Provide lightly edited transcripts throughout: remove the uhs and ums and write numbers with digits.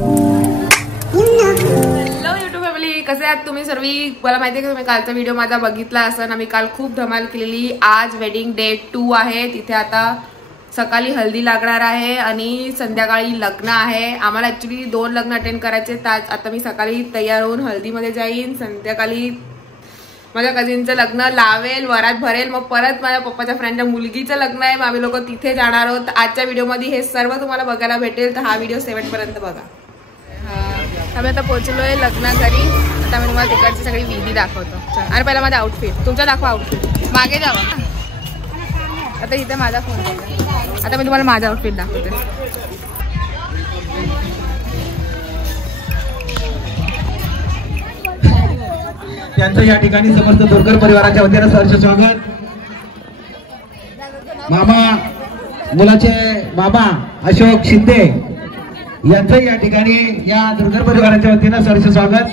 Hello YouTube family, कसे आहात तुम्ही सर्व? मला माहिती आहे की तुम्ही कालचा व्हिडिओ माझा बघितला असेल. आम्ही काल खूप धमाल केलेली. आज वेडिंग डे 2 आहे. तिथे आता सकाळी हल्दी लागणार आहे आणि संध्याकाळी लग्न आहे. आम्हाला ऍक्च्युली 2 लग्न अटेंड करायचे. आता मी सकाळी तयार होऊन हल्दीमध्ये जाईन, संध्याकाळी माझ्या कझिनचं लग्न लावेल, वरात भरेल, मग परत माझ्या पप्पाच्या फ्रेंडच्या मुलगीचं लग्न आहे. मग आम्ही लोक तिथे जाणार आहोत. आजच्या व्हिडिओमध्ये हे सर्व तुम्हाला बघायला भेटेल, तर हा व्हिडिओ शेवटपर्यंत बघा. आम्ही आता पोहोचलोय लग्न घरी. आता मी तुम्हाला तिकडची सगळी विधी दाखवतो. आणि पहिला माझा आउटफिट, तुमचा दाखवा आउटफिट. मागे जावा. आता इथे माझा फोन आहे. आता मी तुम्हाला माझा आउटफिट दाखवते. त्यांचं या ठिकाणी समस्त दोरकर परिवाराच्या वतीने सहर्ष स्वागत. मामा, मुलाचे बाबा अशोक शिंदे यांचं या ठिकाणी या दोरकर परिवाराच्या वतीने सहर्ष स्वागत.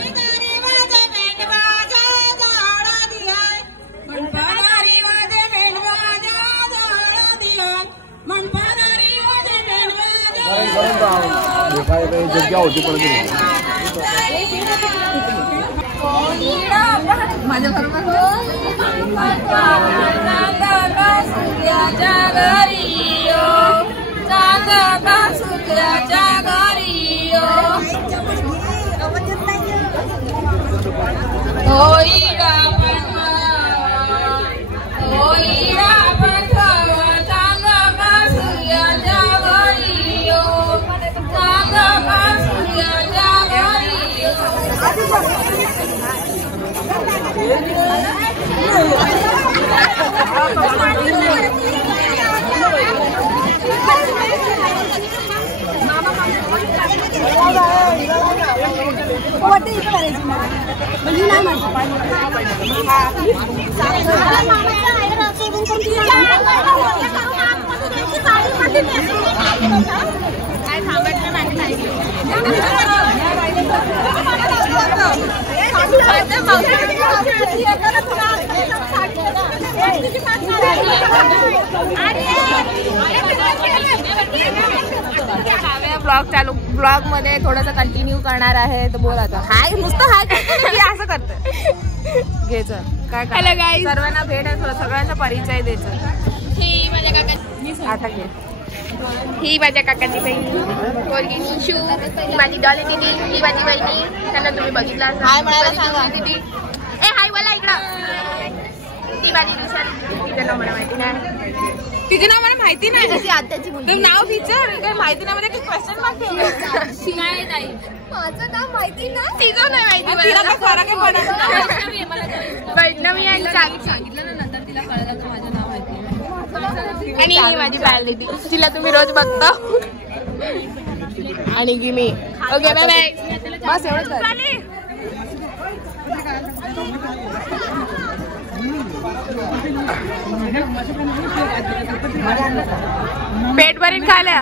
माझ्या बरोबर ब्लॉग चालू, ब्लॉग मध्ये थोडंसं कंटिन्यू करणार आहे. तर बोल आता. हाय, नुसतं हाय करते, असं करते. घ्यायचं काय काय सर्वांना भेट आहे, सगळ्यांचा परिचय द्यायचा. ही माझ्या काकाची, आता घे. ही माझ्या काकाची बहिणी, पोरगी शिशू. ही माझी डॉली दीदी, ही माझी बहिणी. त्यांना तुम्ही बघितला हाय म्हणायला सांगा. दीदी ए हाय बोला इकडं. ती माझी दुसरी, तिचं नाव मला माहिती नाही. तिचं नाव मला माहिती नाही. कशी आत्याची मुलगी, नाव विचार. काही माहिती नाही म्हणजे क्वेश्चन मार्क नाही नाही. माझं नाव माहिती ना, तिचं नाही माहिती. तिला काय फरक आहे पडत. वैष्णवी आणि सांगितलं ना नंतर तिला कळलं तर माझं नाव माहिती. आणि ही माझी बाल दीदी, तिला तुम्ही रोज बघता. आणि की मी. Okay bye bye. बस एवढंच. पेट भरीन खायला.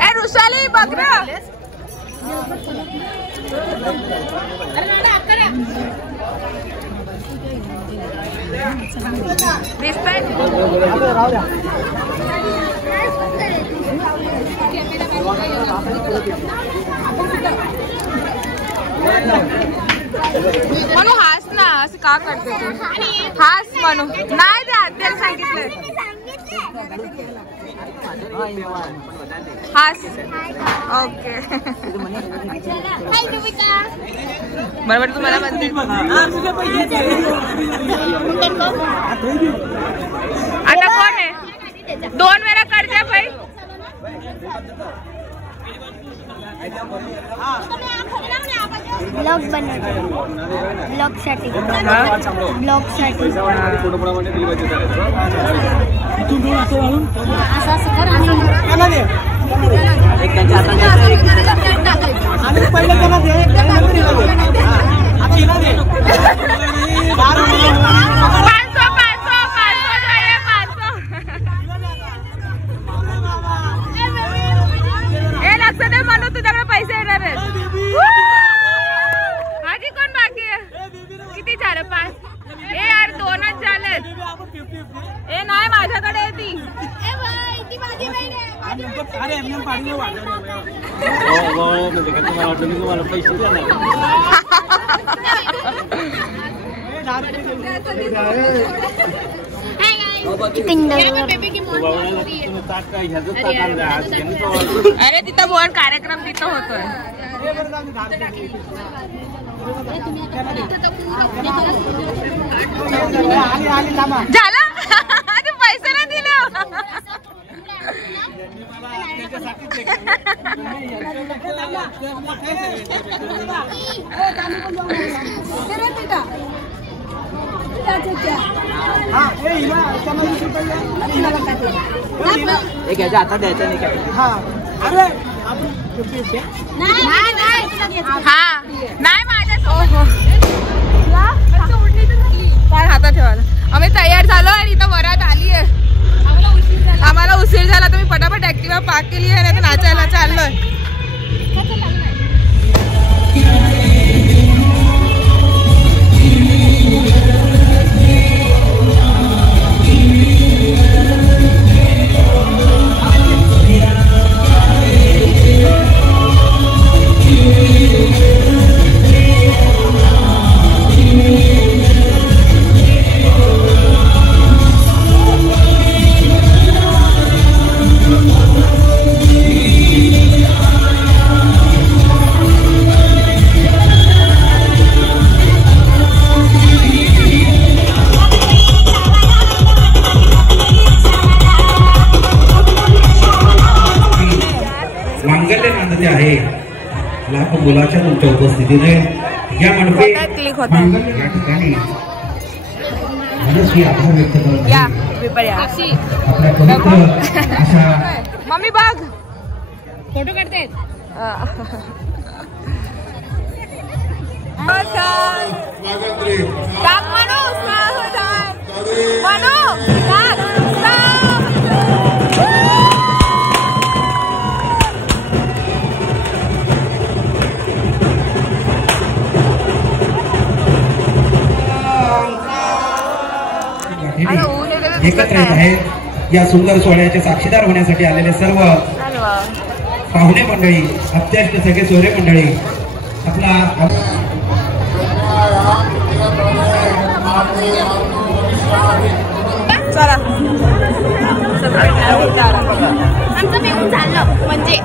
ए रुसाली बघ ना. दिसतंय म्हणू. हास ना, असं का करते तू? हास म्हणू. नाही द्या, त्याला सांगितलं. हास. ओके बरोबर. तुम्हाला म्हणते आता कोण आहे? 2 वेळा करते भाई. ब्लॉग बनवतो. ब्लॉग साठी ब्लॉग साठी असं असं कर. म्हणून तुझ्याकडे पैसे येणार आहेत. माझी कोण बाकी आहे? किती झालं? 5. ए यार 2च झालेत. ए नाही माझ्याकडे ती. अरे तिथं बोल कार्यक्रम तिथं होतोय. झाला तू पैसे नाही दिले. आता द्यायचं नाही नाही माझ्या काय हातात ठेवायला. आम्ही तयार झालो आणि इथं वरात आली आहे. आम्हाला उशीर झाला तर मी पटापट ऍक्टिव्हा पार्क केली आहे आणि नाचायला चाललोय. आहे. लाखो मुलाच्या तुमच्या उपस्थितीने या मंडपे या ठिकाणी मनस्वी आभार व्यक्त करत आपल्या पवित्र अशा मम्मी बघ फोटो काढते. एकत्र येत आहे. या सुंदर सोहळ्याचे साक्षीदार होण्यासाठी आलेले सर्व पाहुणे मंडळी, अत्याष्ट सगळे सोहरे मंडळी, आपला चला आमचं पेऊन झालं म्हणजे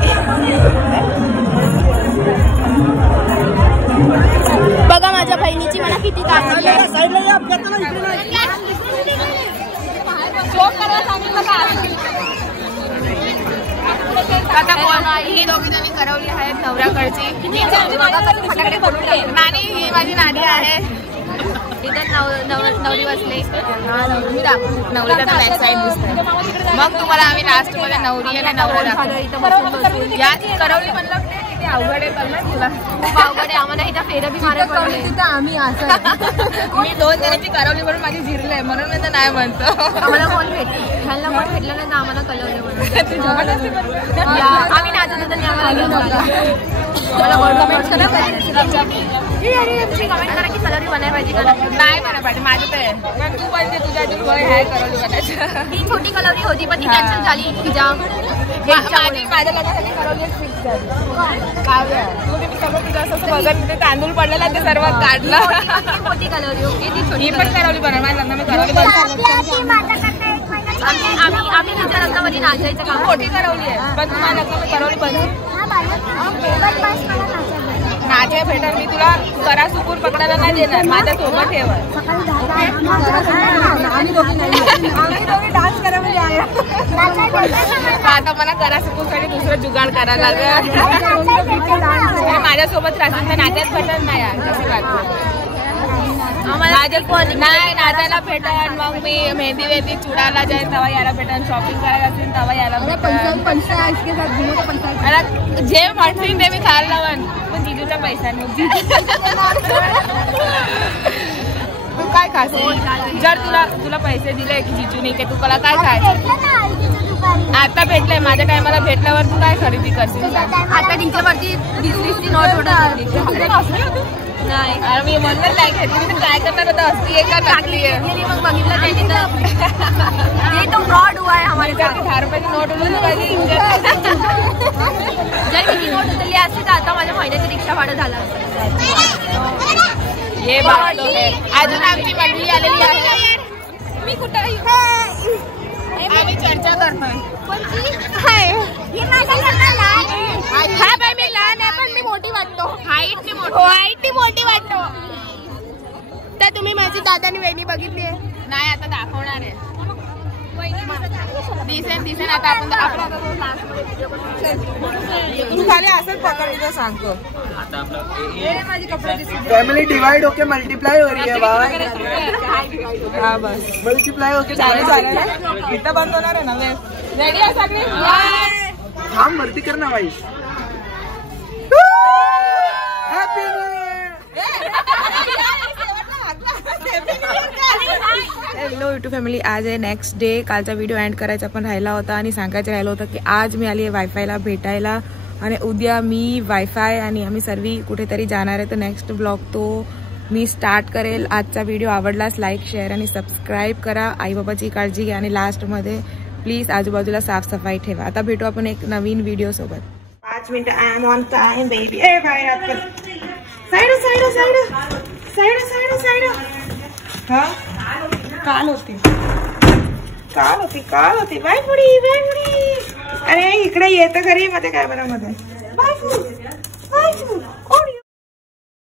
बघा माझ्या बहिणीची मला किती काळजी आहे. ही दोघी जणी करवली आहेत नवऱ्याकडची. नानी ही माझी नानी आहे. इथं नवरी बसले. नवरीचा बॅक साईड दिसतोय. मग तुम्हाला आम्ही लास्ट मध्ये नवरी आणि नवरा दाखवतो. या करवली म्हणलं किती अवघड आहे कळलं तुला. खूप अवघड आहे. आम्हाला इथं फेरं बी मारायला पडले. तिथं आम्ही असं मी 2 जणांची करवली म्हणून माझी जिरलंय म्हणून मी तर नाही म्हणतो. आम्हाला कोण ह्यांना कोण भेटलं नाही तर आम्हाला कळवलं म्हणून आम्ही नाचत होतो आणि आम्हाला तुम्ही कमेंट करा की कलरी बनायला पाहिजे का नाही मला पाहिजे. माझं तर आहे. तू पण तुझ्या वय आहे करवली बनायचं. ही छोटी कलरी होती पण ती कॅन्सल झाली. तिच्या माझ्या लग्नासाठी करवली फिक्स झाली. काव्य मी सगळं तुझं असं बघत ते तांदूळ पडलेला ते सर्व काढलं. मोठी कलरी होती ती छोटी. ही पण करवली बनव. माझ्या लग्न मी करवली आम्ही तिच्या लग्नामध्ये नाचायचं काम. मोठी करवली आहे पण तुम्हाला लग्न मी करवली बनव. नाचे भेटर मी तुला करा सुकून पकडायला नाही देणार. माझ्या सोबत ठेव. डान्स करायला आता मला करा सुकून साठी दुसरं जुगाड करायला लागेल. माझ्यासोबत राहतील नात्यात भेटत नाही नाही नाचायला भेटन. मग मी मेहंदी वेंदी चुडायला जाईन तेव्हा यायला भेटन. शॉपिंग करायला असेल तेव्हा यायला भेटन. जे म्हणतील ते मी खायला लावून पण जिजूचा पैसा नाही. तू काय खाशील जर तुला पैसे दिले की जिजूने की तू तुला काय खायचं आता भेटलंय माझ्या टायमाला भेटल्यावर तू काय खरेदी करशील आता तिच्यावरती 20-20 नोट नाही मी म्हणलं काय घेतली मी ट्राय करणार होता असली आहे का टाकली आहे मग बघितलं ते तिथं ये तो फ्रॉड हुआ है हमारे साथ 10 रुपयाची नोट उचलली पाहिजे जर किती नोट उचलली असती तर आता माझ्या महिन्याची रिक्षा भाडं झालं ये बात तो है अजून आमची मंडळी आलेली आहे मी कुठे आम्ही चर्चा करतोय हा बाई मी लहान आहे पण मी मोठी वाटतो हाईट मोठी वाटतो तर तुम्ही माझी दादा आणि वहिनी बघितली आहे नाही आता दाखवणार आहे दिसेन आता आपण तू खाली असंच पकडली सांगतो माझी कपडे फैमिली डिवाइड होके मल्टीप्लाई हो रही है भाई हा बस मल्टीप्लाई होके चालेल इथं बंद होणार आहे ना रेडी आहे सगळे हम भरती करना भाई हैप्पी हॅलो यूट्यूब फॅमिली आज आहे नेक्स्ट डे कालचा व्हिडिओ एंड करायचा पण राहिला होता आणि सांगायचं राहिलं होतं की आज मी आली आहे वायफायला भेटायला आणि उद्या मी वायफाय आणि आम्ही सर्व कुठेतरी जाणार आहे तर नेक्स्ट ब्लॉग तो मी स्टार्ट करेल आजचा व्हिडिओ आवडलास लाईक शेअर आणि सबस्क्राईब करा आईबाबाची काळजी घ्या आणि लास्टमध्ये प्लीज आजूबाजूला साफसफाई ठेवा आता भेटू आपण एक नवीन व्हिडिओ सोबत 5 मिनिटं I am on time baby ए बाहेर आत कर साईड हा काल होती बाय पुडी अरे इकडे येतं घरी मध्ये कॅमेरामध्ये बाय